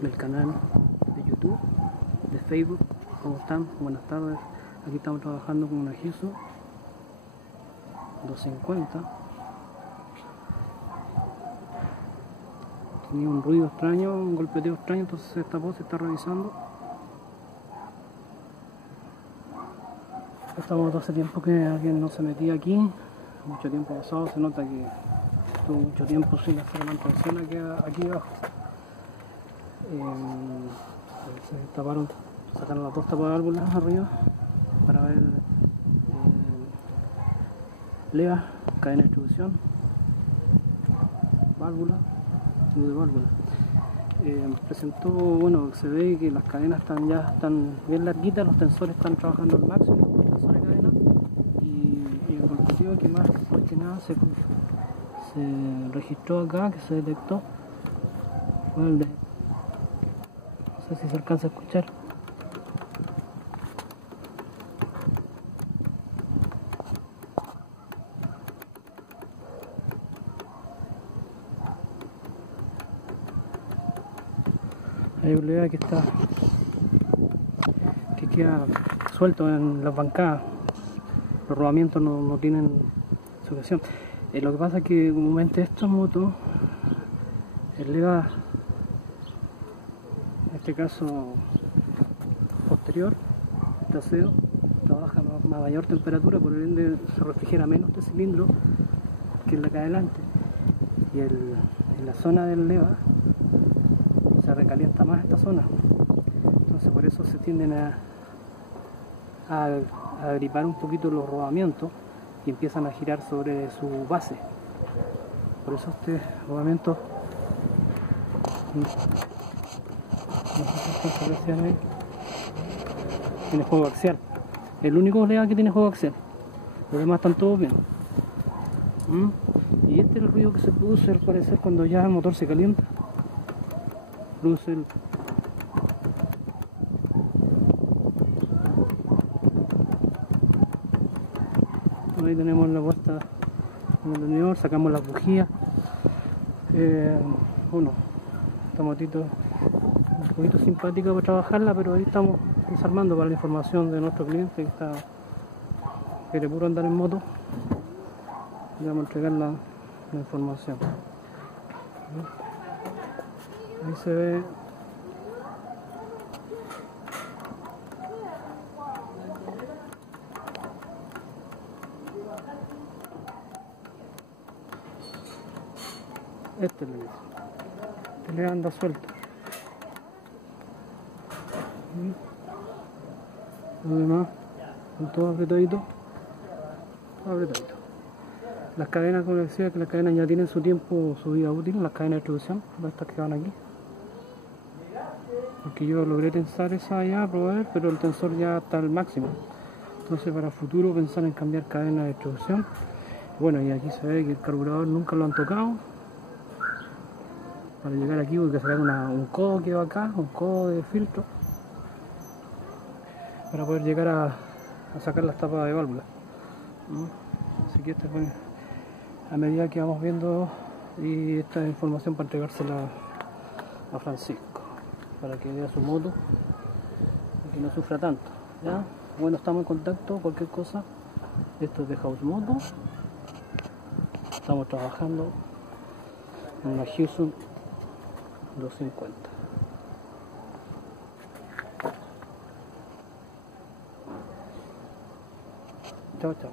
del canal de YouTube, de Facebook. ¿Cómo están? Buenas tardes. Aquí estamos trabajando con una Hyusu 250. Tenía un ruido extraño, un golpeteo extraño, entonces esta voz se está revisando. Estamos hace tiempo que alguien no se metía aquí, mucho tiempo pasado, se nota que estuvo mucho tiempo sin hacer mantención aquí abajo. Se taparon, sacaron las dos tapas de válvulas arriba para ver leva, cadena de distribución, válvula y de válvula. Presentó, bueno, se ve que las cadenas ya están bien larguitas, los tensores están trabajando al máximo, los tensores de cadena, y el golpeteo que más que nada se registró acá, que se detectó, fue el de, no sé si se alcanza a escuchar. Hay un leva que queda suelto en las bancadas. Los rodamientos no tienen sujeción. Lo que pasa es que comúnmente estas motos, el leva, en este caso posterior, trasero, trabaja a mayor temperatura, por ende se refrigera menos este cilindro que en la que adelante. Y en la zona del leva se recalienta más esta zona, entonces por eso se tienden a agripar un poquito los rodamientos y empiezan a girar sobre su base. Por eso este rodamiento, no sé si tiene juego axial. El único leva que tiene juego axial, los demás están todos bien. Y este es el ruido que se produce al parecer cuando ya el motor se calienta. Produce ahí tenemos la puesta en el tenedor, sacamos las bujías. Bueno, esta motito un poquito simpática para trabajarla, pero ahí estamos desarmando para la información de nuestro cliente que quiere puro andar en moto. Y vamos a entregar la información. Ahí se ve este le anda suelto. Lo demás son todo apretadito, Las cadenas, como les decía, que las cadenas ya tienen su tiempo, su vida útil, las cadenas de distribución, estas que van aquí. Porque yo logré tensar esa ya, probar, pero el tensor ya está al máximo. Entonces para el futuro pensar en cambiar cadena de distribución. Bueno, y aquí se ve que el carburador nunca lo han tocado. Para llegar aquí voy a sacar un codo que va acá, un codo de filtro, para poder llegar a sacar las tapas de válvula. Así que esta fue a medida que vamos viendo, y esta información para entregársela a Francisco para que vea su moto y que no sufra tanto, ¿ya? Bueno, estamos en contacto, cualquier cosa. Esto es de House Moto. Estamos trabajando en una Hyusu 250. Chao, chao.